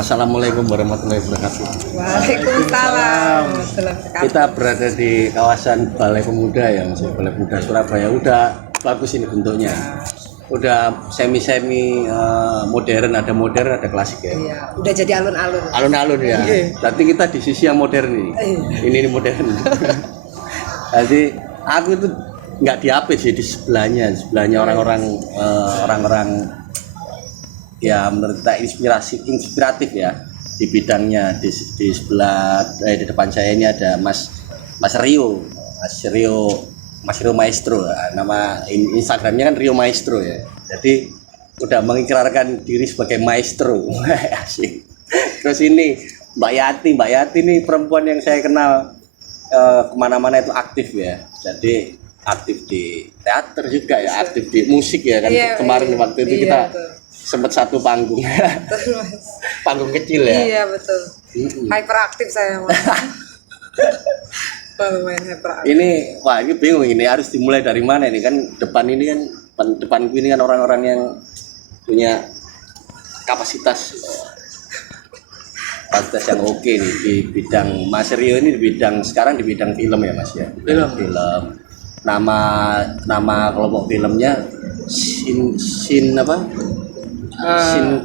Assalamualaikum warahmatullahi wabarakatuh. Waalaikumsalam. Kita berada di kawasan Balai Pemuda ya, Mas. Balai Pemuda Surabaya. Udah bagus ini bentuknya. Udah semi-semi modern, ada modern, ada klasik ya. Iya, udah jadi alun-alun. Alun-alun ya. Berarti kita di sisi yang modern ini. Ini modern. Jadi aku itu nggak di HP sih, di sebelahnya orang-orang ya menurut kita inspiratif ya di bidangnya. Di sebelah di depan saya ini ada Mas Rio Maestro. Nama Instagramnya kan Rio Maestro ya. Jadi udah mengikrarkan diri sebagai maestro. Asik. Terus ini Mbak Yati ini perempuan yang saya kenal kemana-mana itu aktif ya. Jadi aktif di teater juga ya, aktif di musik ya kan. Kemarin waktu itu kita sempat satu panggung. Panggung kecil ya. Iya betul. Hyperaktif saya Mas. Main hyperaktif. Ini wah ini bingung ini harus dimulai dari mana ini kan depanku ini kan orang-orang yang punya kapasitas yang oke nih di bidang. Mas Rio ini sekarang di bidang film ya Mas ya. Film. Nama kelompok filmnya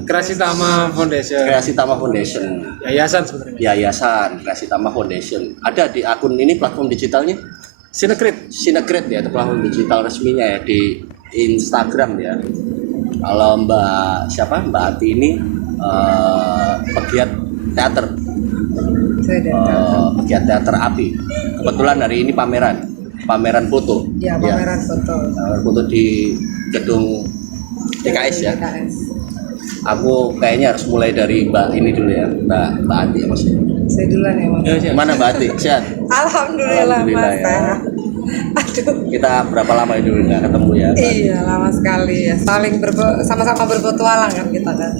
Kreasi Tama Foundation. Yayasan sebenarnya. Yayasan Kreasi Tama Foundation. Ada di akun ini platform digitalnya Sinegrid ya, platform digital resminya ya di Instagram ya. Kalau Mbak Ati ini pegiat teater. Pegiat teater api. Kebetulan hari ini pameran foto. Ya, pameran foto. Foto di gedung DKS ya. Aku kayaknya harus mulai dari Mbak ini dulu ya, Mbak Ati ya Mas. Saya duluan ya Mas. Gimana Mbak Ati? Sehat? Alhamdulillah Mas. Ya. Aduh. Kita berapa lama dulu nggak ketemu ya? Iya lama sekali ya. Saling sama-sama berpetualang kan kita kan.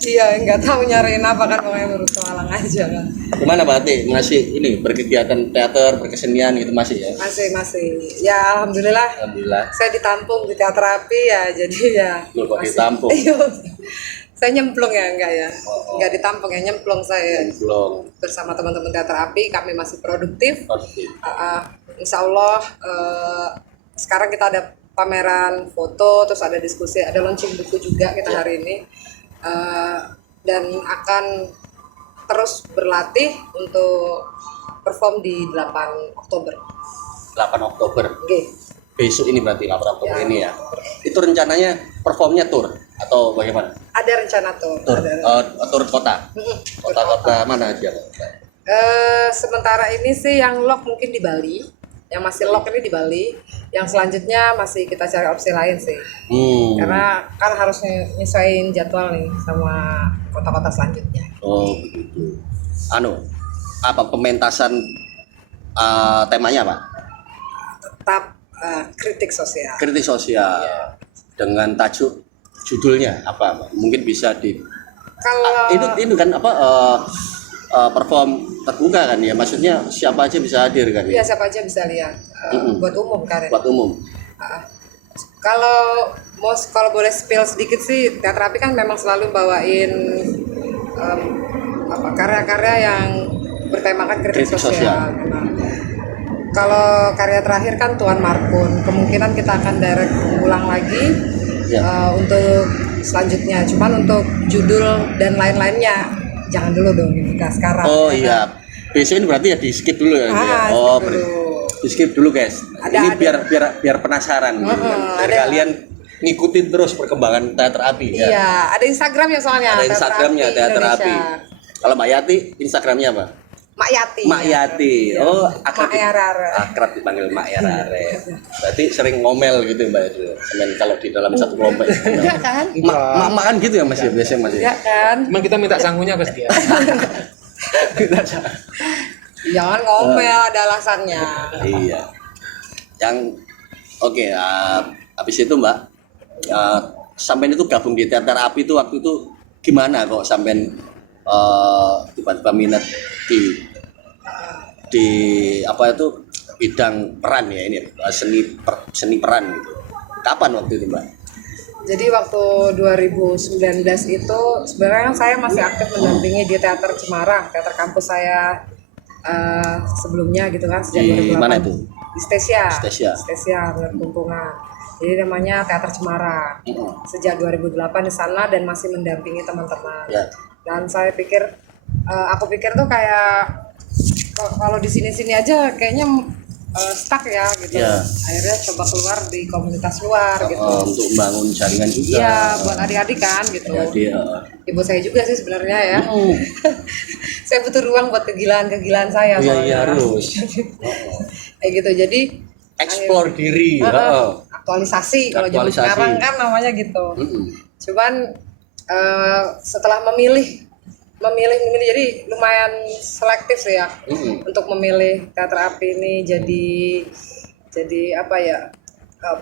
Iya nggak tahu nyariin apa kan, pokoknya berpetualang aja kan. Gimana Mbak Ati? Masih ini berkegiatan teater, berkesenian gitu masih ya? Masih. Ya alhamdulillah. Saya ditampung di teater api ya, jadi ya. Loh, kok ditampung? Saya nyemplung ya, enggak ditampung ya, nyemplung saya. Bersama teman-teman teater api kami masih produktif. Insya Allah sekarang kita ada pameran foto, terus ada diskusi, ada launching buku juga kita hari ini, dan akan terus berlatih untuk perform di 8 Oktober. 8 Oktober. Okay. Besok ini berarti 8 Oktober ya. Ini ya. Itu rencananya performnya tour atau bagaimana? Ada rencana tour. Tour kota. Kota mana aja? Sementara ini sih yang lock mungkin di Bali. Yang masih lock ini di Bali. Yang selanjutnya masih kita cari opsi lain sih. Karena kan harus nyesuaiin jadwal nih sama kota-kota selanjutnya. Oh begitu. Apa pementasan temanya Pak? Tetap kritik sosial. Yeah. Dengan tajuk judulnya apa? Mungkin bisa kalau itu kan apa perform terbuka kan ya, maksudnya siapa aja bisa hadir kan ya? Iya siapa aja bisa lihat. Buat umum kan. Buat umum. Kalau boleh spill sedikit sih, teater api kan memang selalu bawain karya-karya yang bertemakan kritik sosial. Kalau karya terakhir kan Tuan Markun, kemungkinan kita akan direct ulang lagi untuk selanjutnya. Cuman untuk judul dan lain-lainnya jangan dulu dong kita sekarang. Oh iya, besok ini berarti ya di skip dulu ya. Di skip dulu guys. Ini biar penasaran. Biar kalian ngikutin terus perkembangan teater api. Iya, ada Instagramnya soalnya. Ada Instagramnya teater api. Kalau Mbak Yati, Instagramnya apa? Mak Yati. Oh, akrab dipanggil Mak Yarare. Berarti sering ngomel gitu Mbak Yati. Kalau di dalam satu kelompok. Enggak kan? Mak kan gitu ya Mas ya biasanya Mas. Enggak kan? Emang kita minta sangunya ke dia. Jangan ngomel, ada alasannya. Iya. Habis itu Mbak, sampean itu gabung di teater api itu waktu itu gimana kok sampean tiba-tiba minat di apa itu bidang peran ya, ini seni peran gitu. Kapan waktu itu Mbak? Jadi waktu 2019 itu sebenarnya kan saya masih aktif mendampingi di Teater Cemara, teater kampus saya sebelumnya gitu kan sejak Di 2008. mana itu? Di Stesia. Stesia. Stesia Berkumpungan. Jadi namanya Teater Cemara. Sejak 2008 di sana dan masih mendampingi teman-teman. Ya. Dan saya pikir aku pikir tuh kayak kalau di sini-sini aja kayaknya stuck ya gitu. Ya. Akhirnya coba keluar di komunitas luar gitu. Untuk membangun jaringan juga. Iya, buat adik-adik kan gitu. Jadi Ibu saya juga sih sebenarnya ya. Saya butuh ruang buat kegilaan-kegilaan saya iya soalnya. harus. Kayak gitu. Jadi Explore diri. aktualisasi kalau zaman Aktualisasi. sekarang kan namanya gitu. Cuman setelah memilih jadi lumayan selektif sih ya untuk memilih teater api ini jadi apa ya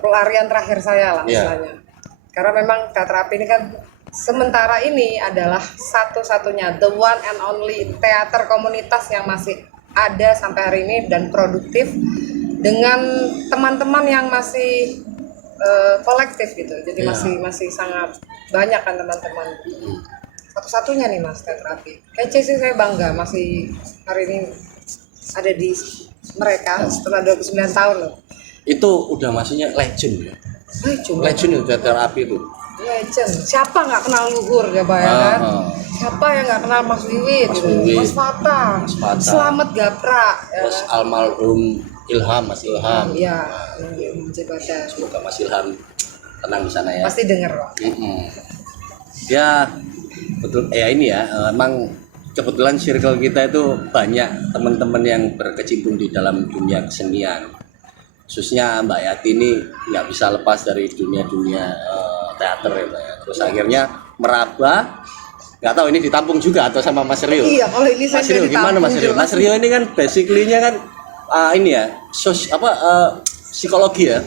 pelarian terakhir saya lah istilahnya. Karena memang teater api ini kan sementara ini adalah satu-satunya the one and only teater komunitas yang masih ada sampai hari ini dan produktif dengan teman-teman yang masih kolektif gitu. Jadi masih sangat banyak kan teman-teman. Satu-satunya nih Mas teater api. Kece sih, saya bangga masih hari ini ada di mereka setelah 29 tahun loh. Itu udah maksudnya legend ya. Legend itu teater api itu. Legend. Siapa nggak kenal Luhur ya bayangkan? Siapa yang nggak kenal Mas Wiwit? Mas Fata. Selamat Gapra. Terus almarhum Ilham, Mas Ilham. Iya, Jabatan. Semoga Mas Ilham tenang di sana ya. Pasti denger loh. Ya betul ya ini ya emang kebetulan circle kita itu banyak teman-teman yang berkecimpung di dalam dunia kesenian, khususnya Mbak Yati ini nggak bisa lepas dari dunia teater ya Mbak ya. Terus akhirnya meraba, nggak tahu ini ditampung juga atau sama Mas Rio. Iya, kalau ini saya Mas Rio gimana Mas Rio? Mas Rio ini kan basically-nya kan ini ya psikologi ya.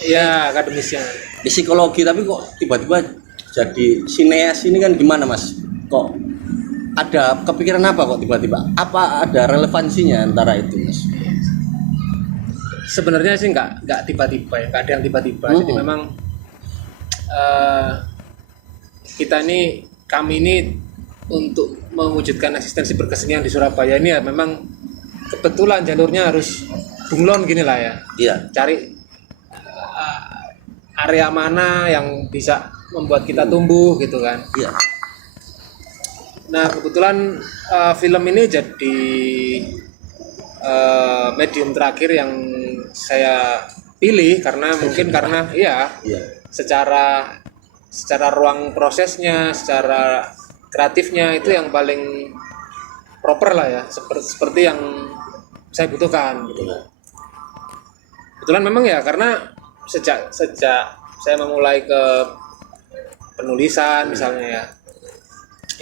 Iya, akademisnya. Di psikologi tapi kok tiba-tiba jadi sineas ini kan gimana Mas? Kok ada kepikiran apa kok tiba-tiba? Apa ada relevansinya antara itu Mas? Sebenarnya sih nggak tiba-tiba ya, nggak ada yang tiba-tiba. Jadi memang kami ini untuk mewujudkan eksistensi berkesenian di Surabaya ini ya memang kebetulan jalurnya harus bunglon gini lah ya. Iya. Cari area mana yang bisa membuat kita tumbuh gitu kan. Iya. Nah kebetulan film ini jadi medium terakhir yang saya pilih karena secara ruang prosesnya, secara kreatifnya itu yang paling proper lah ya, seperti yang saya butuhkan gitu. Kebetulan memang ya karena sejak saya memulai ke penulisan misalnya ya,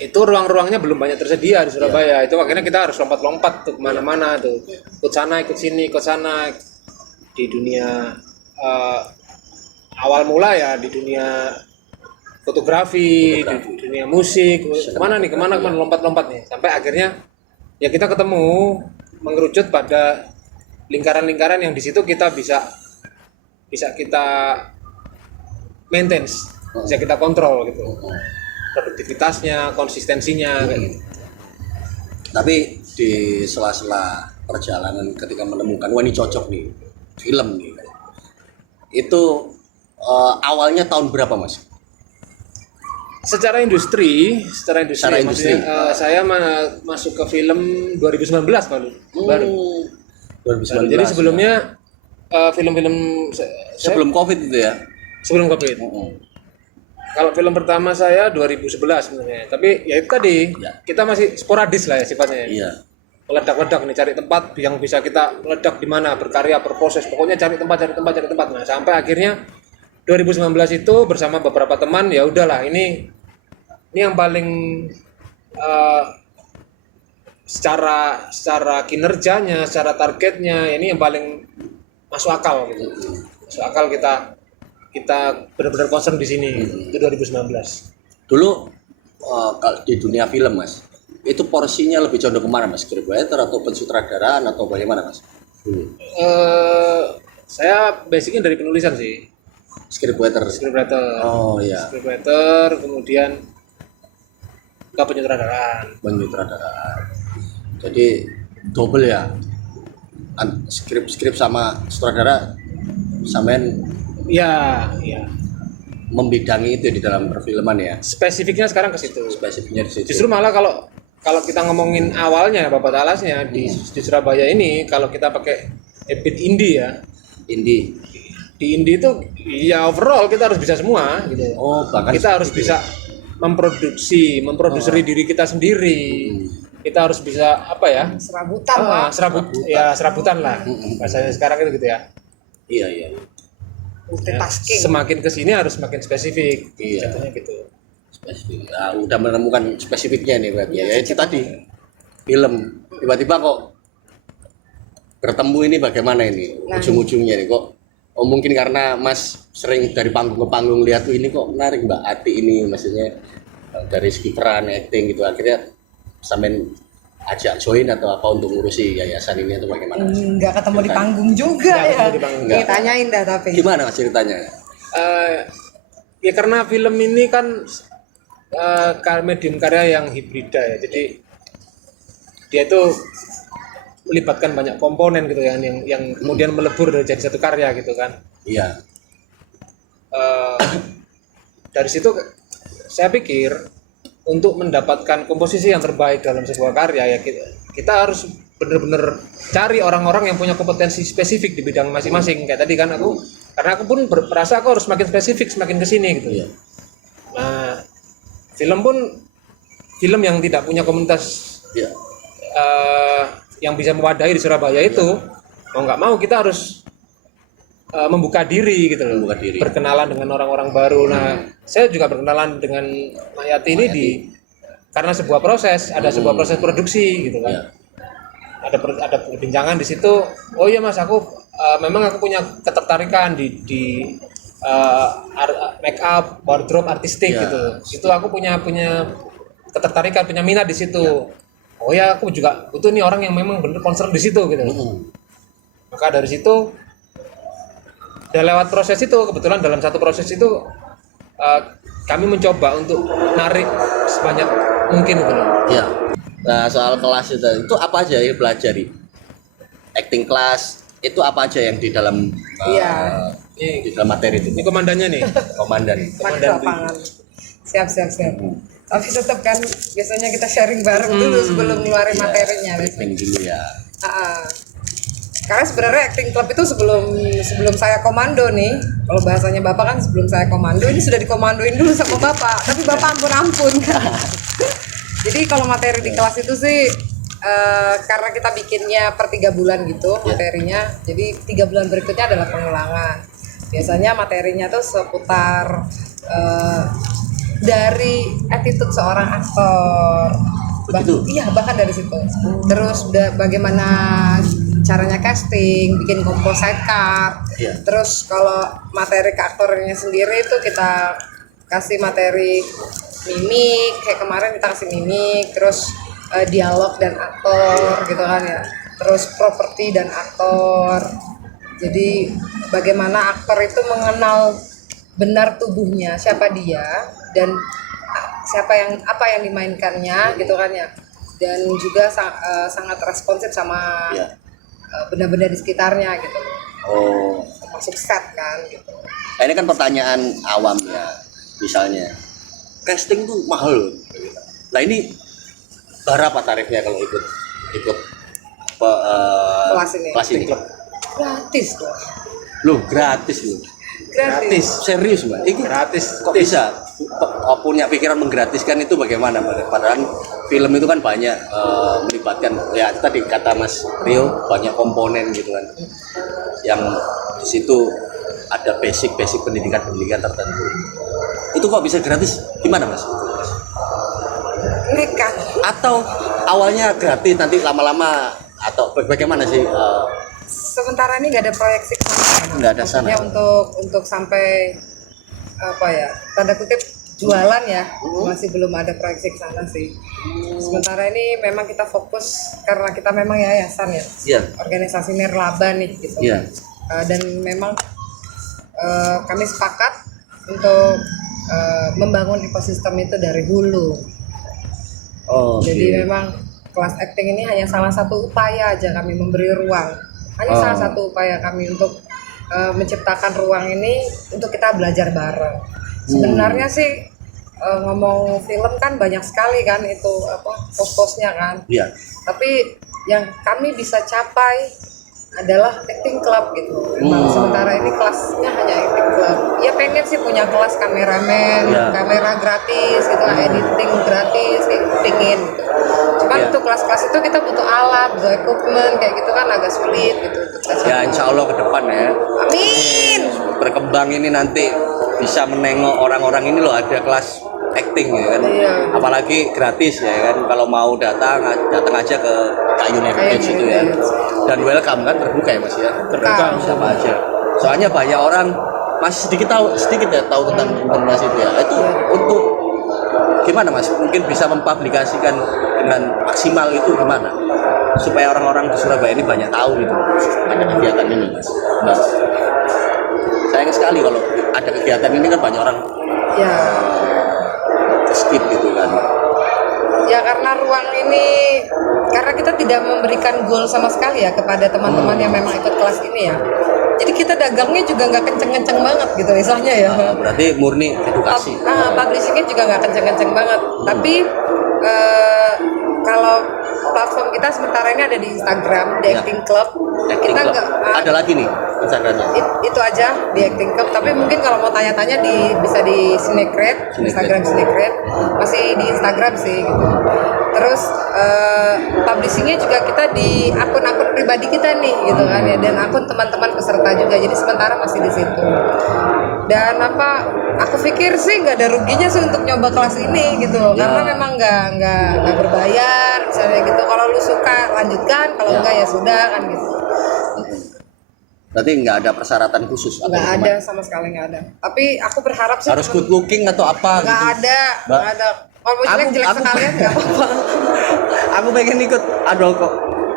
itu ruang-ruangnya belum banyak tersedia di Surabaya. Itu akhirnya kita harus lompat-lompat tuh kemana-mana tuh, ikut sana ikut sini ikut sana di dunia awal mula ya, di dunia fotografi. Di dunia musik, kemana lompat-lompat nih, sampai akhirnya ya kita ketemu mengerucut pada lingkaran-lingkaran yang di situ kita bisa kita maintenance, bisa kita kontrol gitu, produktivitasnya, konsistensinya kayak gitu. Tapi di sela-sela perjalanan ketika menemukan wah ini cocok nih film nih, itu awalnya tahun berapa Mas? Secara industri. Saya masuk ke film 2019 baru. 2019. Jadi sebelumnya film-film sebelum Covid itu ya. Sebelum Covid. Kalau film pertama saya 2011 sebenarnya. Tapi ya itu tadi kita masih sporadis lah ya sifatnya. Iya. Meledak-ledak nih, cari tempat yang bisa kita meledak di mana, berkarya, berproses. Pokoknya cari tempat. Nah, sampai akhirnya 2019 itu bersama beberapa teman ya udahlah ini yang paling secara kinerjanya, secara targetnya ini yang paling masuk akal gitu. Masuk akal kita benar-benar concern di sini. Itu 2019. Dulu kalau di dunia film Mas, itu porsinya lebih condong kemana Mas? Scriptwriter atau pensutradaraan atau bagaimana Mas? Saya basicnya dari penulisan sih. Scriptwriter. Oh iya. Scriptwriter, kemudian ke penyutradaraan. Jadi double ya. Skrip sama sutradara sampean Iya. membidangi itu di dalam perfilman ya. Spesifiknya sekarang ke situ. Spesifiknya di situ. Justru malah kalau kita ngomongin awalnya babat alasnya di Surabaya ini, kalau kita pakai habit indie ya. Indie. Di indie itu ya overall kita harus bisa semua gitu. Oh, bahkan Kita harus bisa memproduseri diri kita sendiri. Kita harus bisa apa ya? Serabutan lah. Serabutan lah. Bahasanya sekarang itu gitu ya. Iya. Multitasking. Semakin kesini harus semakin spesifik. Iya. Jatuhnya gitu. Spesifik. Nah, udah menemukan spesifiknya nih berarti ya. Itu tadi film tiba-tiba kok bertemu ini bagaimana ini ujung-ujungnya nih kok. Oh mungkin karena Mas sering dari panggung ke panggung lihat tuh ini kok menarik Mbak Ati ini, maksudnya dari segi peran, acting gitu, akhirnya sampean ajak join atau apa untuk ngurusi yayasan ini atau bagaimana? Nggak ketemu di panggung juga ya. Ditanyain dah tapi. Gimana Mas ceritanya? Ya karena film ini kan medium karya yang hibrida ya, jadi dia itu melibatkan banyak komponen gitu ya, yang kemudian melebur jadi satu karya gitu kan. Iya. Dari situ saya pikir untuk mendapatkan komposisi yang terbaik dalam sebuah karya ya kita harus benar-benar cari orang-orang yang punya kompetensi spesifik di bidang masing-masing. Kayak tadi kan karena aku pun merasa aku harus semakin spesifik semakin kesini gitu. Iya. Nah, film yang tidak punya komunitas Iya. yang bisa mewadahi di Surabaya itu, mau nggak mau kita harus membuka diri gitu loh, Membuka diri. berkenalan dengan orang-orang baru. Nah, saya juga berkenalan dengan Mayati ini karena sebuah proses, ada sebuah proses produksi gitu kan. Iya. Ada perbincangan di situ. Oh iya Mas, aku memang aku punya ketertarikan di make up, wardrobe artistik Iya. gitu. Itu aku punya ketertarikan, punya minat di situ. Oh ya, aku juga butuh nih orang yang memang bener concern di situ gitu. Maka dari situ dan lewat proses itu, kebetulan dalam satu proses itu kami mencoba untuk narik sebanyak mungkin gitu loh. Iya. Nah, soal kelas itu apa aja yang pelajari? Acting class itu apa aja yang di dalam di dalam materi itu? Ini komandannya nih. Komandan. Lapangan. Siap. Tapi tetap kan biasanya kita sharing bareng dulu sebelum ngeluarin materinya. Briefing dulu ya. Karena sebenarnya acting club itu sebelum saya komando nih, kalau bahasanya Bapak kan sebelum saya komando, ini sudah dikomandoin dulu sama Bapak, tapi Bapak ampun kan. Jadi kalau materi di kelas itu sih karena kita bikinnya per 3 bulan gitu materinya, jadi 3 bulan berikutnya adalah pengulangan. Biasanya materinya tuh seputar dari attitude seorang aktor. Bahkan dari situ. Terus bagaimana caranya casting, bikin composite card. Terus kalau materi ke aktornya sendiri itu kita kasih materi mimik, kayak kemarin kita kasih mimik, terus dialog dan aktor gitu kan ya. Terus properti dan aktor. Jadi bagaimana aktor itu mengenal benar tubuhnya, siapa dia dan apa yang dimainkannya gitu kan ya. Dan juga sangat responsif sama benda-benda di sekitarnya gitu. Termasuk set kan gitu. Nah, ini kan pertanyaan awam ya. Misalnya casting tuh mahal. Nah ini berapa tarifnya kalau ikut kelas ini? Gratis kok. Loh, gratis loh. Gratis. Serius Mbak? Ini Gratis. kok bisa punya pikiran menggratiskan itu bagaimana Mbak? Padahal film itu kan banyak melibatkan ya tadi kata Mas Rio banyak komponen gitu kan. Yang di situ ada basic pendidikan tertentu. Itu kok bisa gratis? Gimana Mas? Nekat. Atau awalnya gratis nanti lama-lama atau bagaimana sih? Sementara ini nggak ada proyeksi ke sana. Nggak ada sana. Maksudnya untuk sampai apa ya, tanda kutip jualan ya, masih belum ada proyeksi ke sana sih. Sementara ini memang kita fokus karena kita memang yayasan ya, Iya. organisasi nirlaba nih gitu. Iya. Dan memang kami sepakat untuk membangun ekosistem itu dari hulu. Oh, Jadi memang kelas acting ini hanya salah satu upaya aja kami memberi ruang. Hanya salah satu upaya kami untuk menciptakan ruang ini untuk kita belajar bareng. Sebenarnya sih ngomong film kan banyak sekali kan itu pos-posnya kan. Iya. Tapi yang kami bisa capai adalah acting club gitu. Sementara ini kelasnya hanya acting club. Ya pengen sih punya kelas kameramen, kamera gratis gitu, editing gratis, pingin gitu. Cuman untuk kelas-kelas itu kita butuh alat, butuh equipment kayak gitu kan agak sulit gitu. Ya insya Allah ke depan ya. Amin. Berkembang ini nanti bisa menengok orang-orang ini loh ada kelas acting ya kan. Iya. Apalagi gratis ya kan. Kalau mau datang aja ke Kayun Heritage itu ya. Dan welcome kan terbuka ya Mas ya. Terbuka. Siapa aja. Soalnya banyak orang masih sedikit ya tahu tentang informasi itu ya. Itu untuk gimana Mas? Mungkin bisa mempublikasikan dengan maksimal itu gimana? Supaya orang-orang di Surabaya ini banyak tahu gitu ada kegiatan ini Mas. Sayang sekali kalau ada kegiatan ini kan banyak orang Ya. skip gitu kan. Ya karena ruang ini, karena kita tidak memberikan goal sama sekali ya kepada teman-teman yang memang ikut kelas ini ya. Jadi kita dagangnya juga nggak kenceng-kenceng banget gitu misalnya ya. Berarti murni edukasi. Publishingnya juga nggak kenceng-kenceng banget. Tapi kalau platform kita sementara ini ada di Instagram, The Acting Club. Acting Kita Club. nggak Ada lagi nih Instagramnya. itu aja di Acting Club. Tapi mungkin kalau mau tanya-tanya bisa di Snakeret, Instagram Snakeret. Masih di Instagram sih gitu. Terus publishingnya juga kita di akun-akun pribadi kita nih gitu kan ya, dan akun teman-teman peserta juga. Jadi sementara masih di situ. Dan aku pikir sih nggak ada ruginya sih untuk nyoba kelas ini gitu, karena memang nggak berbayar misalnya gitu. Kalau lu suka lanjutkan, kalau enggak ya sudah kan gitu. Berarti nggak ada persyaratan khusus atau Nggak gimana? ada sama sekali, nggak ada. Tapi aku berharap sih Harus good looking atau apa nggak gitu? ada, nggak ada. Kalau mau jelek sekalian nggak apa-apa. Aku pengen ikut, aduh kok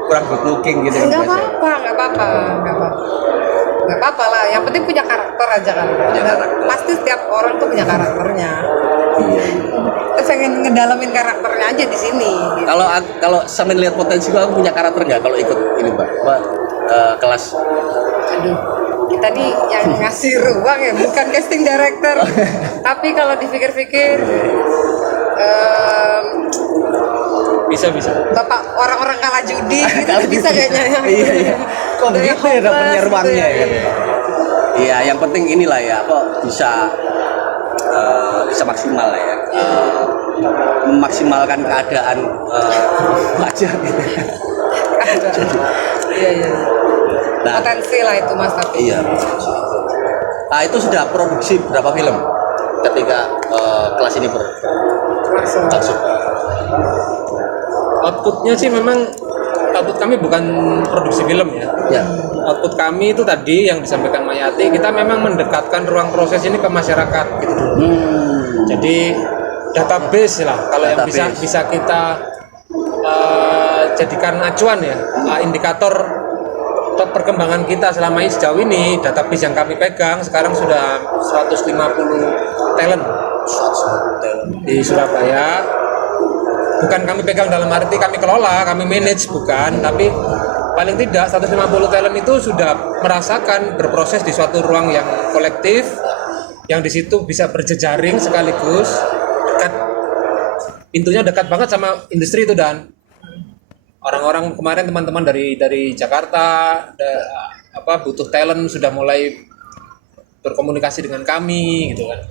kurang good looking gitu. Nggak apa-apa lah. Yang penting punya karakter aja kan. Pasti setiap orang tuh punya karakternya. Terus pengen ngedalamin karakternya aja di sini. Gitu. Kalau sampe lihat potensi gua, aku punya karakter nggak kalau ikut ini Mbak? Kelas. Aduh, kita nih yang ngasih ruang ya, bukan casting director. Tapi kalau dipikir-pikir, bisa bapak orang-orang kalah judi gitu bisa kayaknya ya. Iya. Kok begitu ya dapetnya ruangnya ya kan? Iya, yang penting inilah ya, bisa maksimal lah ya. Memaksimalkan keadaan aja gitu. Iya. Nah, Potensi lah itu Mas tapi. iya. Nah, itu sudah produksi berapa film ketika kelas ini Langsung. berlangsung? Outputnya sih memang output kami bukan produksi film ya. Ya. Output kami itu tadi yang disampaikan Mayati, kita memang mendekatkan ruang proses ini ke masyarakat gitu. Jadi database lah kalau yang bisa kita jadikan acuan ya, indikator perkembangan kita selama ini sejauh ini. Database yang kami pegang sekarang sudah 150 talent di Surabaya. Bukan kami pegang dalam arti kami kelola, kami manage, bukan, tapi paling tidak 150 talent itu sudah merasakan berproses di suatu ruang yang kolektif, yang di situ bisa berjejaring sekaligus dekat, pintunya dekat banget sama industri itu. Dan orang-orang kemarin teman-teman dari Jakarta butuh talent sudah mulai berkomunikasi dengan kami gitu kan.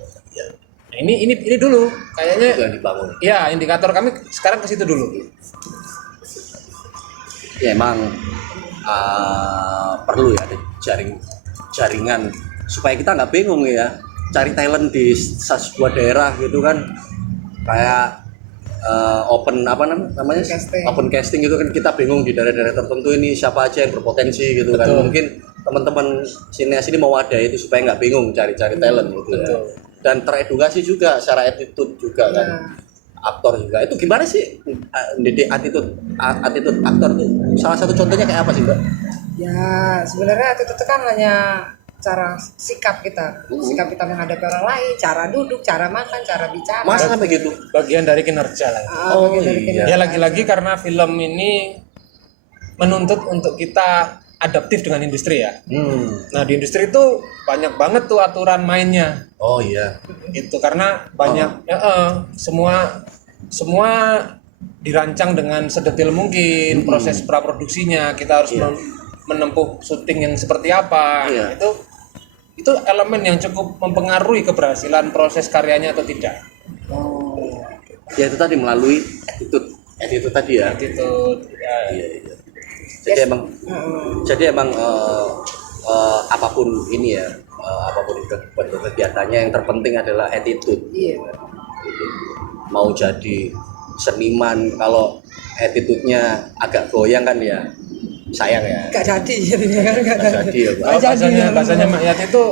Nah, ini dulu kayaknya yang dibangun. ya, indikator kami sekarang ke situ dulu. Ya emang perlu ya ada jaringan supaya kita nggak bingung ya cari talent di sebuah daerah gitu kan, kayak open open casting gitu kan, kita bingung di daerah-daerah tertentu ini siapa aja yang berpotensi gitu. Betul. Kan mungkin teman-teman sineas ini mau ada itu supaya nggak bingung cari-cari talent gitu. Betul. Ya. Dan teredukasi juga secara attitude juga kan. Aktor juga itu gimana sih mendidik attitude aktor tuh, salah satu contohnya kayak apa sih Mbak? Ya sebenarnya attitude itu kan hanya cara sikap kita menghadapi orang lain, cara duduk, cara makan, cara bicara. Masa sampai gitu? Bagian dari kinerja lah. Bagian dari kinerja. Ya lagi-lagi karena film ini menuntut untuk kita adaptif dengan industri ya. Nah di industri itu banyak banget tuh aturan mainnya. Oh iya. Gitu karena banyak semua dirancang dengan sedetil mungkin proses praproduksinya. Kita harus menempuh syuting yang seperti apa. Iya. Itu elemen yang cukup mempengaruhi keberhasilan proses karyanya atau tidak. Ya itu tadi melalui attitude tadi ya. Attitude, ya. Iya. Jadi emang apapun ini ya, apapun bentuk kegiatannya yang terpenting adalah attitude. Iya. Mau jadi seniman kalau attitude-nya agak goyang kan ya sayang ya. Gak jadi jadinya kan Nggak jadi ya, Pak. Kalau bahasanya Mak Yati itu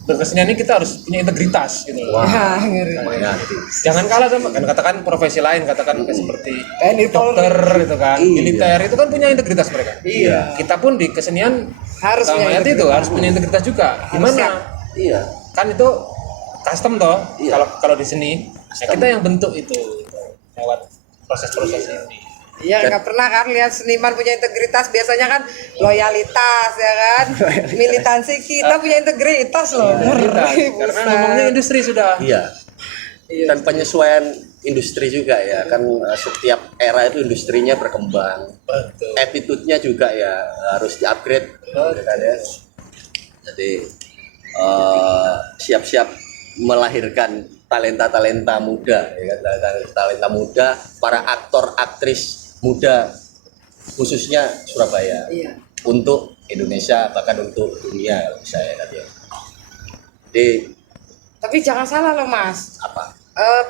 berkesenian ini kita harus punya integritas gitu loh. Ya, ngeri. Namanya. Jangan kalah sama kan katakan profesi lain katakan kayak seperti TNI, Polri. dokter gitu kan, Iya. militer itu kan punya integritas mereka. Iya. Kita pun di kesenian Harus sama punya Yati itu integritas. harus punya integritas juga. Gimana? siap. Iya. Kan itu custom toh. Iya. Kalau di seni, ya kita yang bentuk itu lewat proses-proses ini. Iya, nggak pernah kan lihat seniman punya integritas. Biasanya kan loyalitas ya kan, militansi. Kita punya integritas loh. Ngeri, Karena buset. ngomongnya industri sudah. Iya. Dan penyesuaian industri juga ya kan setiap era itu industrinya berkembang. Betul. Attitude-nya juga ya harus di-upgrade gitu kan ya. Jadi siap-siap melahirkan talenta-talenta muda ya kan, talenta muda, para aktor aktris muda khususnya Surabaya. Iya. Untuk Indonesia bahkan untuk dunia saya tadi. Jadi Tapi jangan salah loh Mas. apa?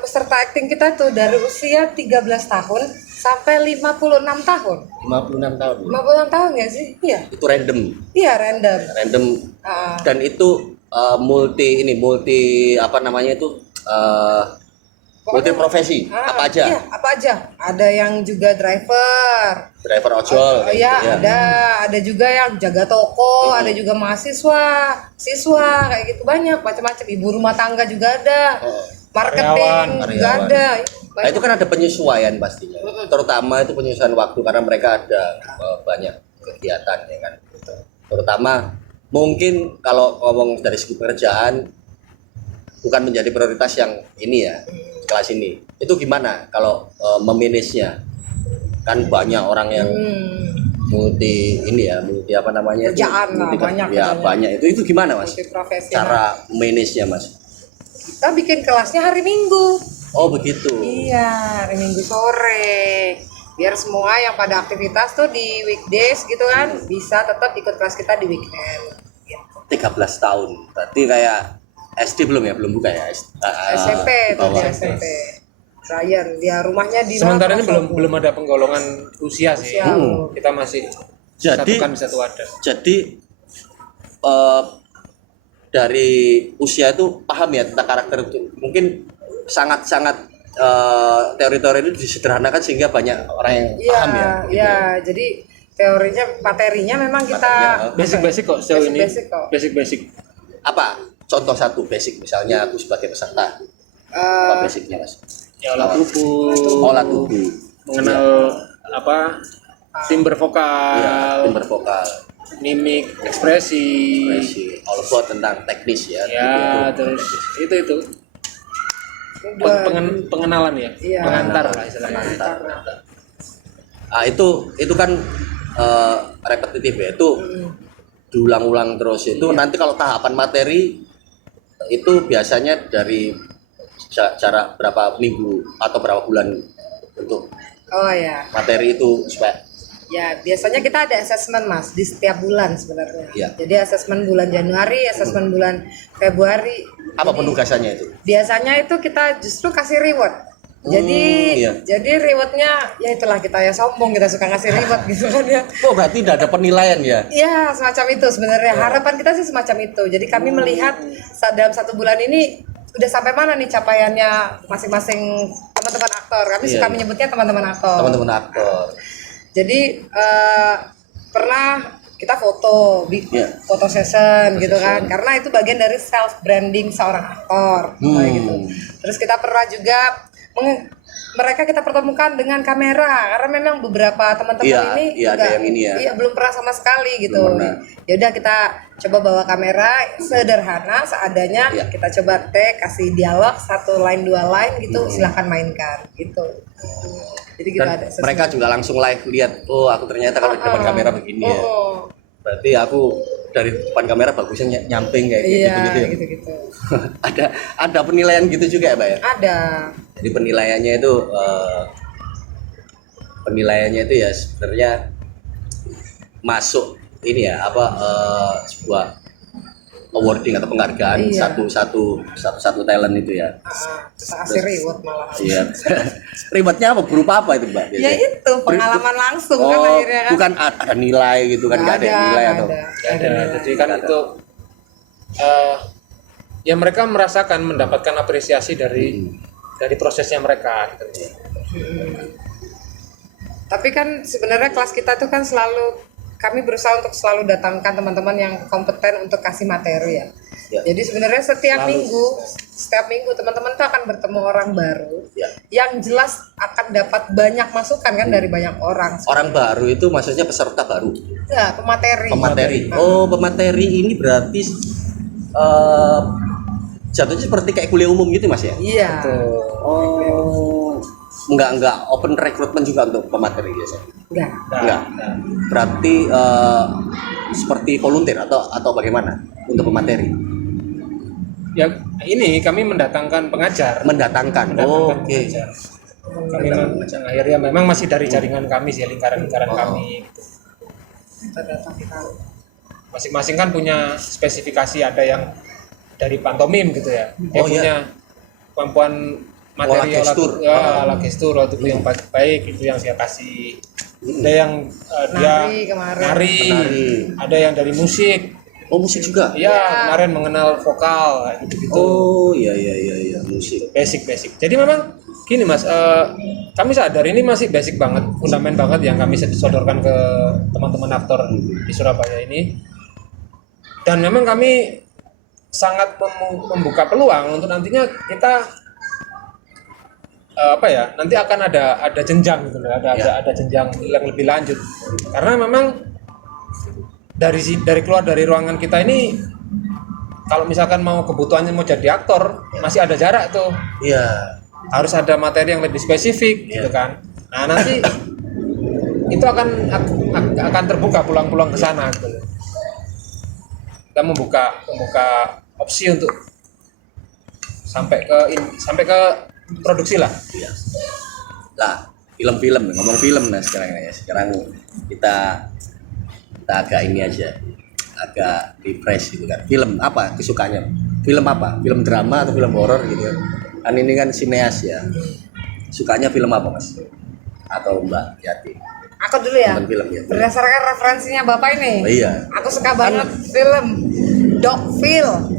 Peserta acting kita tuh dari usia 13 tahun sampai 56 tahun. 56 tahun. 56 tahun ya sih? Iya. Itu random. Iya, random. Random dan itu multi apa namanya itu multi profesi apa aja? Iya, apa aja. Ada yang juga driver. Driver ojol kayak Iya, gitu ya. ada juga yang jaga toko, ada juga mahasiswa, siswa kayak gitu banyak macam-macam. Ibu rumah tangga juga ada. Marketing juga Karyawan. ada. Nah, itu kan ada penyesuaian pastinya. Terutama itu penyesuaian waktu karena mereka ada banyak kegiatan ya kan. Terutama mungkin kalau ngomong dari segi pekerjaan bukan menjadi prioritas yang ini ya, kelas ini. Itu gimana kalau memanage-nya? Kan banyak orang yang multi apa namanya itu? Kerjaan lah, banyak Ya, kerjanya. banyak. Itu gimana, Mas? Multiprofesional. Cara manage-nya, Mas? Kita bikin kelasnya hari Minggu. Oh, begitu. Iya, hari Minggu sore. Biar semua yang pada aktivitas tuh di weekdays gitu kan bisa tetap ikut kelas kita di weekend. Gitu. 13 tahun. Berarti kayak SD belum ya? Belum buka ya? SMP di tuh bawah. di SMP. Ryan, dia rumahnya di Sementara ini mana, belum ada penggolongan usia sih. Usia. Kita masih Jadi- satu kami satu wadah. Jadi dari usia itu paham ya tentang karakter itu. Mungkin sangat-sangat teori-teori itu disederhanakan sehingga banyak orang yang Iya, paham ya. gitu. iya. Jadi materinya memang kita Basic-basic kok sejauh ini. Basic-basic kok. Basic-basic. Apa? Contoh satu basic misalnya aku sebagai peserta. eh, Apa basicnya, Mas? Ya olah tubuh, Olah tubuh. mengenal apa timbre Iya, vokal, timbre vokal. mimik, ekspresi. All about tentang teknis ya. Ya, terus itu pengenalan ya, Iya. pengantar lah istilahnya. Ah, itu kan repetitif ya. Itu diulang-ulang terus itu nanti kalau tahapan materi itu biasanya dari jarak berapa minggu atau berapa bulan untuk oh ya. materi itu supaya Ya, biasanya kita ada asesmen Mas di setiap bulan sebenarnya. Iya. Jadi asesmen bulan Januari, asesmen bulan Februari. apa Jadi, penugasannya itu? biasanya itu kita justru kasih reward. Jadi iya. jadi rewardnya ya itulah kita ya sombong kita suka ngasih reward gitu kan ya. Oh, berarti tidak ada penilaian ya? Iya semacam itu sebenarnya harapan kita sih semacam itu. Jadi kami melihat dalam 1 bulan ini udah sampai mana nih capaiannya masing-masing teman-teman aktor. Kami Iya, suka iya. menyebutnya teman-teman aktor. Teman-teman aktor. Jadi pernah kita foto, foto session gitu kan, session. karena itu bagian dari self branding seorang aktor, kayak gitu. Terus kita pernah juga mereka kita pertemukan dengan kamera, karena memang beberapa teman-teman ini iya, ada yang ini ya. Iya, belum pernah sama sekali gitu. Ya udah kita coba bawa kamera sederhana seadanya, kita coba kasih dialog 1 line 2 line gitu, silahkan mainkan gitu. Jadi gitu Dan ada mereka juga langsung live lihat, oh aku ternyata kalau di depan kamera begini ya. Berarti aku dari depan kamera bagusnya nyamping kayak gitu-gitu ya. Gitu-gitu. ada penilaian gitu juga ya, Mbak ya? Ada. Jadi penilaiannya itu ya sebenarnya masuk ini ya sebuah awarding atau penghargaan satu talent itu ya. Kasih reward malah. Iya. Rewardnya apa? Berupa apa itu, Mbak? Ya itu pengalaman langsung kan akhirnya kan. Bukan ada nilai gitu kan, nggak ada nilai atau? Ada. Jadi kan itu ya mereka merasakan mendapatkan apresiasi dari prosesnya mereka gitu. Tapi kan sebenarnya kelas kita tuh kan kami berusaha untuk selalu datangkan teman-teman yang kompeten untuk kasih materi ya. Jadi sebenarnya setiap minggu teman-teman tuh akan bertemu orang baru yang jelas akan dapat banyak masukan kan dari banyak orang. Orang baru itu maksudnya peserta baru? Ya, pemateri. Oh, pemateri ini berarti jatuhnya seperti kayak kuliah umum gitu, Mas ya? Iya. Oh. Enggak open recruitment juga untuk pemateri biasanya? Enggak. Berarti seperti volunteer atau bagaimana untuk pemateri? Ya ini kami mendatangkan pengajar. Oke. Pengajar. Kami akhirnya memang masih dari jaringan kami sih, lingkaran-lingkaran kami gitu. Masing-masing kan punya spesifikasi, ada yang dari pantomim gitu ya. Dia punya kemampuan materi olah gestur waktu itu yang baik itu yang saya kasih. Ada yang dia nari, ada yang dari musik. Oh, musik juga? Iya, kemarin mengenal vokal gitu. Oh, iya, musik. Basic. Jadi memang gini Mas, kami sadar ini masih basic banget, fundament banget yang kami sodorkan ke teman-teman aktor di Surabaya ini. Dan memang kami sangat membuka peluang untuk nantinya kita nanti akan ada jenjang gitu loh, ada jenjang yang lebih lanjut. Karena memang dari keluar dari ruangan kita ini, kalau misalkan mau kebutuhannya mau jadi aktor, masih ada jarak tuh. Iya. Harus ada materi yang lebih spesifik gitu kan. Nah, nanti itu akan terbuka peluang-peluang ke sana gitu. Kita membuka opsi untuk sampai ke produksi lah. Iya. Lah, film-film, ngomong film nah sekarang ya. Sekarang kita agak ini aja, agak refresh gitu kan. Film apa kesukaannya? Film apa? Film drama atau film horor gitu kan? Ini kan sineas ya. Sukanya film apa, Mas? Atau Mbak Yati? Aku dulu ya. Film ya. Berdasarkan referensinya Bapak ini. Iya. Aku suka banget film Dogville.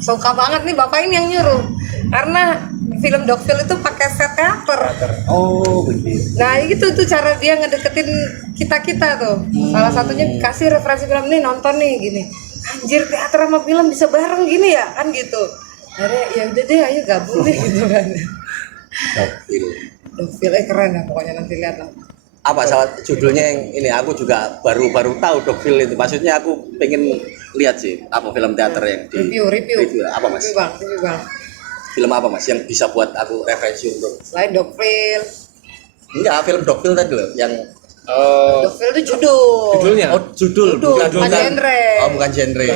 Suka banget nih Bapak ini yang nyuruh. Karena film Dogville itu pakai set teater. Oh, begitu. Nah, itu tuh cara dia ngedeketin kita tuh. Salah satunya kasih referensi film nih, nonton nih gini. Anjir, teater sama film bisa bareng gini ya? Kan gitu. Akhirnya ya udah deh, ayo gabung deh gitu kan. Dogville keren ya pokoknya, nanti lihat lah. Apa salah judulnya yang ini? Aku juga baru tahu Dogville itu. Maksudnya aku pengen lihat sih apa film teater yang di review. Apa Mas? Review bang. Film apa Mas yang bisa buat aku referensi untuk selain Dogville? Enggak, film Dogville tadi loh yang Dogville itu judulnya. Oh, judul. Bukan genre. Oh, bukan genre.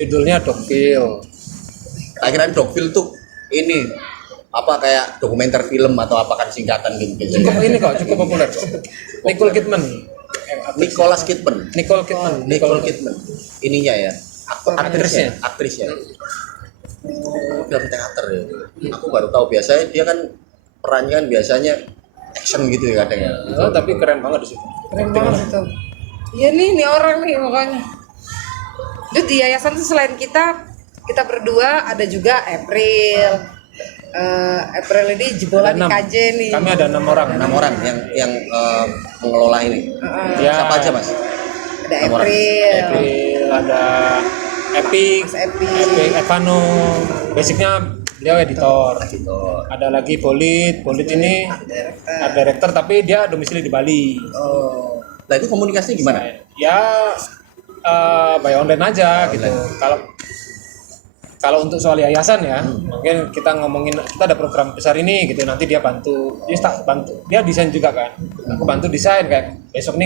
Judulnya Dogville. Akhirnya Dogville tuh ini apa kayak dokumenter film atau apa kan singkatan gitu. Cukup populer kok. Nicole Kidman. Ininya ya. Aktrisnya. Film teater ya. Aku baru tahu, biasanya dia kan perannya kan biasanya action gitu ya kadang ya. Oh, tapi keren banget di situ. Keren banget itu. Iya nih orang nih makanya. Itu di yayasan tuh selain kita berdua ada juga April. April ini jebolan di KJ nih. Kami ada 6 orang yang mengelola ini. Siapa aja Mas? Ada Nomor- April. April, ada Epic, Mas Epi. Evano, basicnya beliau editor. Ada lagi Bolit ini art director tapi dia domisili di Bali. Oh. Nah itu komunikasinya gimana? Ya by online aja gitu. Kalau untuk soal yayasan ya, mungkin kita ngomongin kita ada program besar ini gitu, nanti dia bantu, dia desain juga kan. Aku bantu desain kayak besok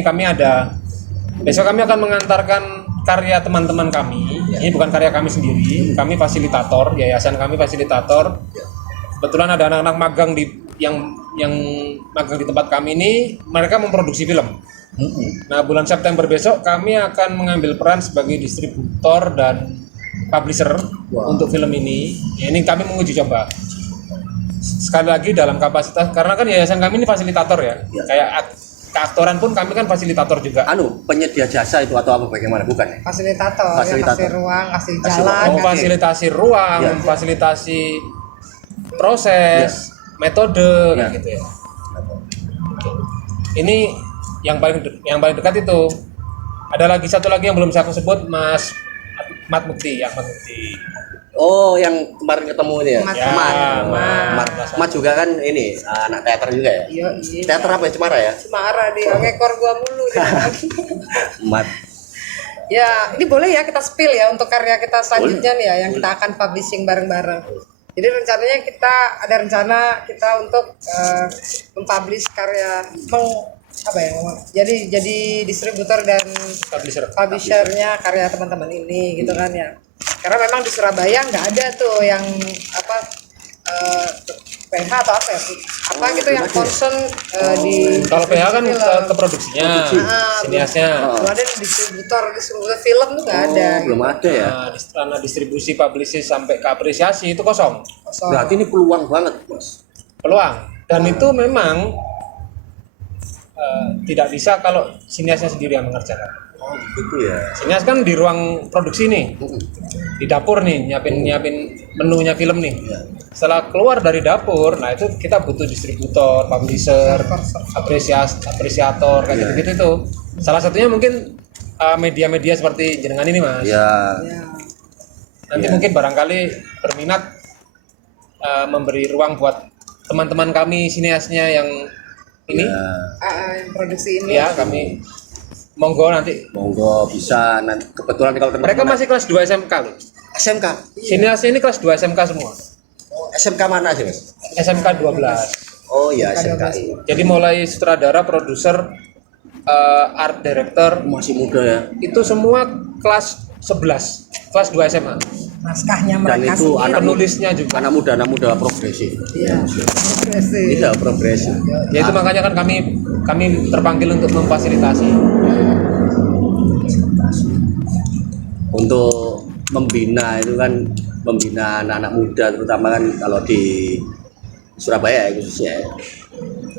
kami akan mengantarkan karya teman-teman kami. Ini bukan karya kami sendiri, kami fasilitator, yayasan kami fasilitator. Kebetulan ada anak-anak magang yang magang di tempat kami ini, mereka memproduksi film. Nah, bulan September besok kami akan mengambil peran sebagai distributor dan publisher untuk film ini. Ya, ini kami menguji coba. Sekali lagi dalam kapasitas, karena kan yayasan kami ini fasilitator ya. Kayak keaktoran pun kami kan fasilitator juga. Penyedia jasa itu atau apa bagaimana? Bukan ya? Fasilitator. Yang kasih ruang, kasih jalan. Fasilitasi ruang, fasilitasi proses, metode, kayak gitu ya. Ini yang paling dekat itu. Ada lagi satu lagi yang belum saya sebut, Mas Mat Mukti. Oh, yang kemarin ketemu ini ya? Mat juga kan ini anak teater juga ya? Iya. Teater apa ya? Cemara ya? Cemara dia ngekor gua mulu dia. Mat. Ya, ini boleh ya kita spill ya untuk karya kita selanjutnya nih ya, yang kita akan publishing bareng-bareng. Jadi rencananya ada rencana kita untuk mempublish karya jadi distributor dan publishernya karya teman-teman ini gitu kan ya. Karena memang di Surabaya nggak ada tuh yang PH atau apa ya gitu yang concern di kalau PH kan ke produksinya, siniasnya. Kalau ada distributor film tuh nggak ada. Belum ada ya. Karena distribusi publicist sampai ke apresiasi itu kosong. Berarti ini peluang banget, Mas. Peluang. Dan itu memang tidak bisa kalau siniasnya sendiri yang mengerjakan. Oh, gitu ya. Sinias kan di ruang produksi nih, di dapur nih, nyiapin menunya film nih. Setelah keluar dari dapur, nah itu kita butuh distributor, publisher, apresiator, kayak gitu-gitu tuh. Salah satunya mungkin media-media seperti jenengan ini, Mas. Ya. Nanti mungkin barangkali berminat memberi ruang buat teman-teman kami siniasnya yang ini, yang produksi ini. ya kami monggo bisa nanti kebetulan kalau teman-teman mereka masih kelas 2 SMK loh. SMK. Siniasnya ini kelas 2 SMK semua. SMK mana aja, Mas? SMK 12. Oh iya, SMK. Jadi mulai sutradara, produser, art director, Masih muda ya. itu semua kelas 11, kelas 2 SMA. Naskahnya Dan mereka itu sendiri. Penulisnya juga. Anak muda progresif. Iya. Tidak progresif. Ya itu makanya kan kami terpanggil untuk memfasilitasi. Untuk membina itu kan membina anak-anak muda terutama kan kalau di Surabaya ya khususnya ya,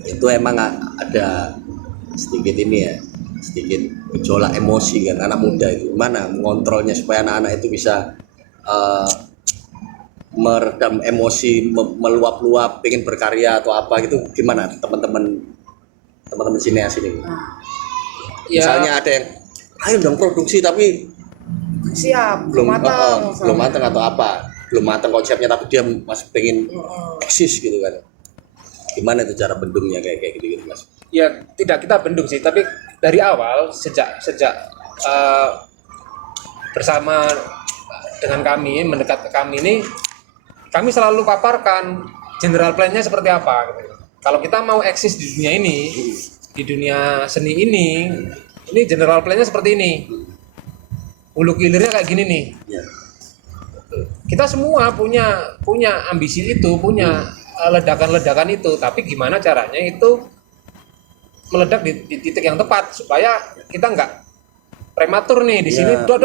itu emang ada sedikit gejolak emosi kan anak muda itu mana mengontrolnya supaya anak-anak itu bisa meredam emosi, meluap-luap, pengen berkarya atau apa gitu, gimana teman-teman sinias ini? Ya, Misalnya ada yang ayo dong produksi tapi siap belum matang matang atau apa, belum matang konsepnya tapi dia masih pengen eksis gitu kan. Gimana itu cara bendungnya kayak gitu Mas? ya tidak kita bendung sih, tapi dari awal sejak bersama dengan kami, mendekat ke kami ini, kami selalu paparkan general plan-nya seperti apa gitu. Kalau kita mau eksis di dunia ini, di dunia seni ini general plan-nya seperti ini. Hulu hilirnya kayak gini nih. Ya. Kita semua punya ambisi itu, punya ledakan-ledakan itu, tapi gimana caranya itu meledak di titik yang tepat supaya kita nggak prematur nih di sini dor.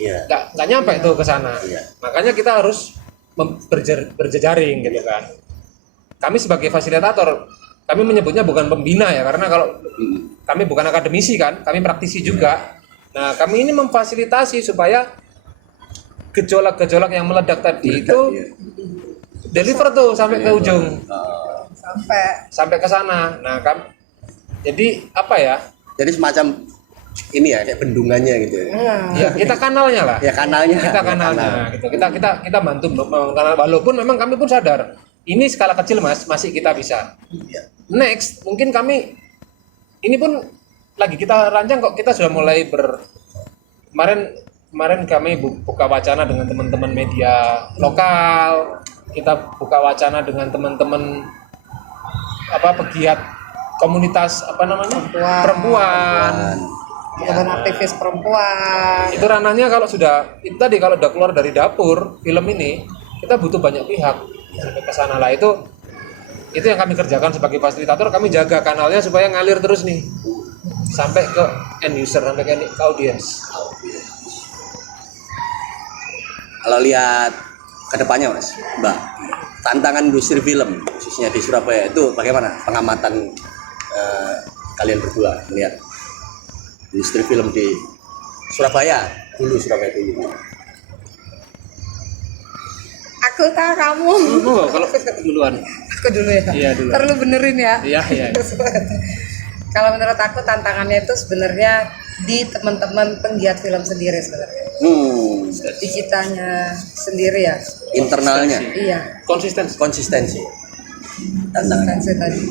Iya. Nggak nyampe tuh ke sana. Iya. Makanya kita harus berjejaring gitu kan. Kami sebagai fasilitator, kami menyebutnya bukan pembina ya, karena kalau kami bukan akademisi kan, kami praktisi juga. Nah, kami ini memfasilitasi supaya gejolak-gejolak yang meledak tadi itu deliver tuh sampai ke ujung. sampai Sampai ke sana. Nah, jadi apa ya? Jadi semacam ini ya kayak bendungannya gitu ya. Ya, kita kanalnya lah. Ya kanalnya. Kita kanalnya gitu. Kita bantu membangun kanal, walaupun memang kami pun sadar ini skala kecil Mas, masih kita bisa. Iya. Next, mungkin kami ini pun lagi kita rancang kok, kita sudah mulai kemarin kami buka wacana dengan teman-teman media lokal, kita buka wacana dengan teman-teman pegiat komunitas perempuan. Teman aktivis perempuan. Itu ranahnya kalau udah keluar dari dapur film ini, kita butuh banyak pihak sampai ke sana lah. Itu yang kami kerjakan sebagai fasilitator, kami jaga kanalnya supaya ngalir terus nih sampai ke end user, sampai ke audiens. Kalau lihat ke depannya Mas, Mbak, tantangan industri film khususnya di Surabaya itu bagaimana pengamatan kalian berdua melihat industri film di Surabaya dulu? Aku tahu kamu. Kalau duluan. Aku dulu ya. Iya, dulu. Perlu benerin ya. Iya. Kalau menurut aku tantangannya itu sebenarnya di teman-teman penggiat film sendiri sebenarnya. Di kitanya sendiri ya. Internalnya. Iya. Konsistensi. Konsistensi tadi.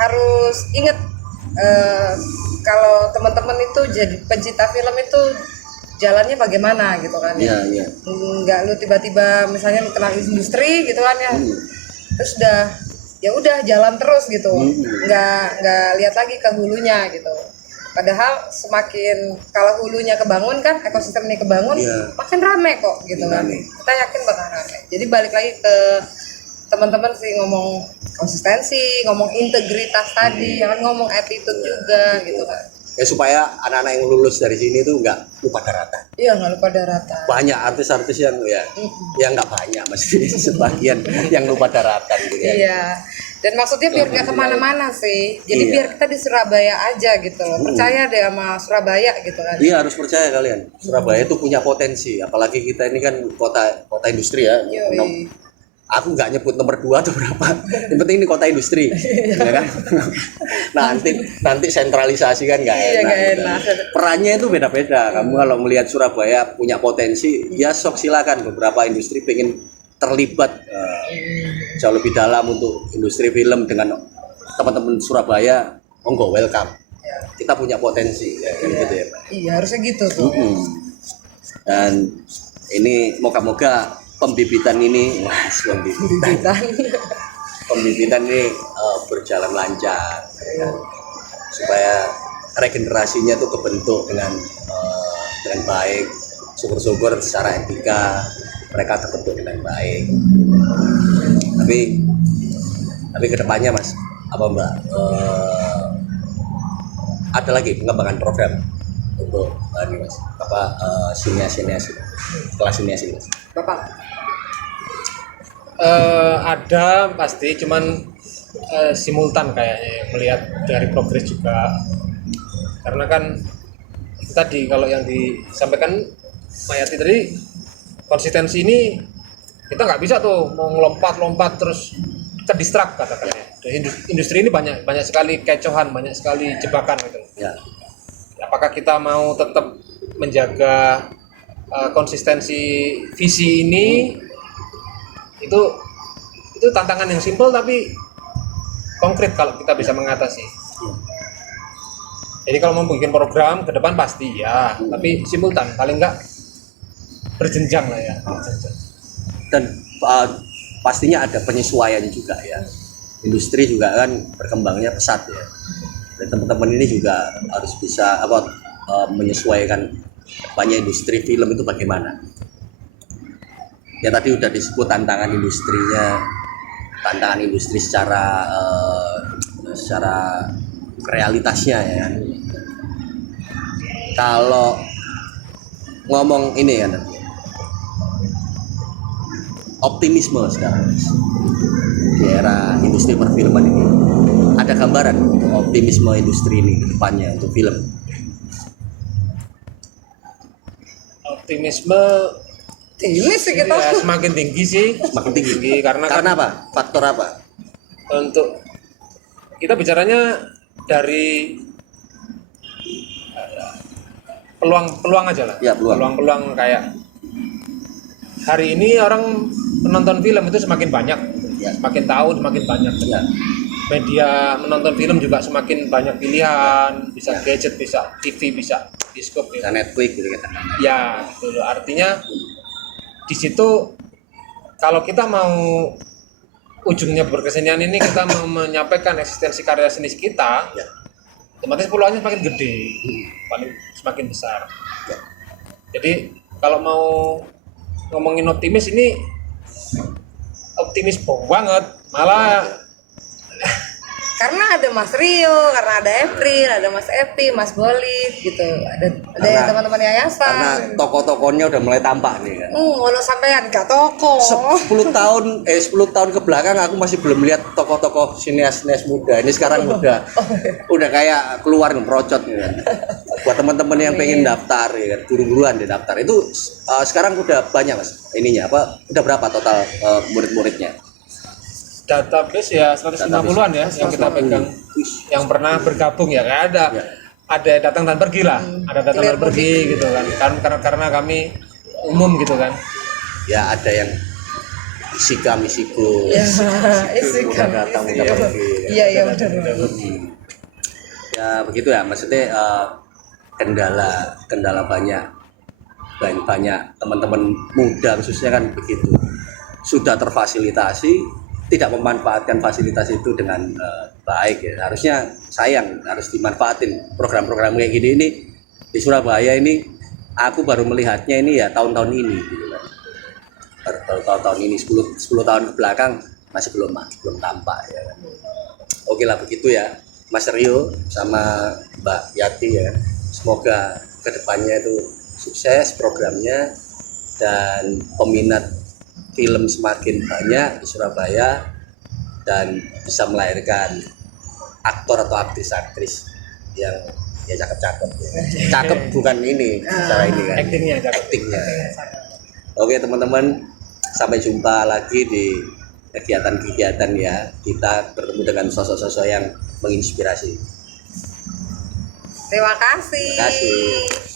Harus ingat kalau teman-teman itu jadi pencinta film itu jalannya bagaimana gitu kan ya. Iya. Nggak lu tiba-tiba misalnya lu kenal industri gitu kan ya. Terus udah jalan terus gitu. Nggak lihat lagi ke hulunya gitu. Padahal semakin kalau hulunya kebangun kan, ekosistemnya kebangun, makin rame kok gitu kan. Kita yakin bakal rame. Jadi balik lagi ke teman-teman sih, ngomong konsistensi, ngomong integritas tadi, jangan ngomong attitude juga gitu kan. Ya supaya anak-anak yang lulus dari sini tuh nggak lupa daratan. Iya, nggak lupa daratan. Banyak artis-artis yang yang nggak banyak, mesti sebagian yang lupa daratan gitu ya. Iya. Dan maksudnya biar nggak kemana-mana sih. Jadi biar kita di Surabaya aja gitu loh. Percaya deh sama Surabaya gitu kan. Iya, harus percaya kalian. Surabaya itu punya potensi. Apalagi kita ini kan kota industri ya. Aku nggak nyebut nomor 2 atau berapa. Yang penting ini kota industri, ya kan? nanti sentralisasi kan nggak enak. Perannya itu beda-beda. Kamu kalau melihat Surabaya punya potensi, ya sok silakan. Beberapa industri pengen terlibat jauh lebih dalam untuk industri film dengan teman-teman Surabaya, monggo welcome. Kita punya potensi, gitu ya Pak. Iya, harusnya gitu tuh. Dan ini moga-moga pembibitan ini berjalan lancar, ya, supaya regenerasinya tuh kebentuk dengan baik. Syukur-syukur secara etika mereka terbentuk dengan baik. Tapi kedepannya Mas, Mbak, ada lagi pengembangan program untuk ini Mas, sinias kelas sinias ini Mas? Bapak. Ada pasti, cuman simultan kayaknya, melihat dari progres juga, karena kan tadi kalau yang disampaikan Mayati tadi, konsistensi ini kita nggak bisa tuh mau ngelompat terus ke distrak katakannya. Industri ini banyak sekali kecohan, banyak sekali jebakan gitu. Ya. Apakah kita mau tetap menjaga konsistensi visi ini? Itu tantangan yang simpel tapi konkret kalau kita bisa mengatasi. Jadi kalau mau bikin program ke depan pasti ya, tapi simultan, paling enggak berjenjang lah ya. Dan pastinya ada penyesuaian juga ya. Industri juga kan berkembangnya pesat ya. Dan teman-teman ini juga harus bisa menyesuaikan banyak industri film itu bagaimana. Ya tadi udah disebut tantangan industrinya, tantangan industri secara realitasnya ya. Kalau ngomong ini ya, optimisme sekarang di era industri perfilman ini, ada gambaran untuk optimisme industri ini ke depannya untuk film? Optimisme tinggi sih kita. Ya, semakin tinggi sih. Semakin tinggi. Karena apa? Faktor apa? Untuk kita bicaranya dari peluang aja lah. Ya, peluang. Peluang kayak hari ini orang menonton film itu semakin banyak, Ya. semakin tahu semakin banyak. Ya. Media menonton film juga semakin banyak pilihan, bisa Ya. gadget, bisa TV, bisa bioskop Bisa ya. Netflix gitu kan. Ya, gitu loh. Artinya di situ kalau kita mau ujungnya berkesenian ini kita mau menyampaikan eksistensi karya seni kita, Ya. otomatis peluangnya semakin gede, paling semakin besar. Ya. Jadi kalau mau ngomongin optimis ini optimis banget, malah Karena ada Mas Rio, karena ada April, ada Mas Epi, Mas Bolit gitu. Ada Karena- teman-teman Karena yayasan. tokoh-tokohnya udah mulai tampak nih kan. Walau sampean gak toko. 10 tahun ke belakang aku masih belum lihat tokoh-tokoh sinias muda. Ini sekarang udah kayak keluar ngeprocot nih kan. Buat teman-teman yang pengen daftar ya kan, guru-guruan di daftar itu sekarang udah banyak Mas. Ininya apa? Udah berapa total murid-muridnya? database ya 150-an ya yang kita pegang, yang pernah bergabung ya kayak ada datang dan pergi lah, ada datang dan pergi gitu kan, karena kami umum gitu kan. Ya ada yang misiku. Ya, isi Udah kan. datang udah pergi. Iya, benar. Ya begitu ya, maksudnya kendala banyak teman-teman muda khususnya kan begitu, sudah terfasilitasi tidak memanfaatkan fasilitas itu dengan baik ya. Harusnya sayang, harus dimanfaatin program-program kayak gini. Ini di Surabaya ini aku baru melihatnya ini ya tahun-tahun ini gitu kan. Baru tahun-tahun ini 10 tahun ke belakang masih belum tampak ya kan. Oke lah begitu ya Mas Rio sama Mbak Yati ya. Semoga kedepannya itu sukses programnya dan peminat film semakin banyak di Surabaya dan bisa melahirkan aktor atau aktris-aktris yang ya cakep-cakep ya. Cakep bukan ini secara ini kan, actingnya. Oke teman-teman, sampai jumpa lagi di kegiatan-kegiatan ya, kita bertemu dengan sosok-sosok yang menginspirasi. Terima kasih. Terima kasih.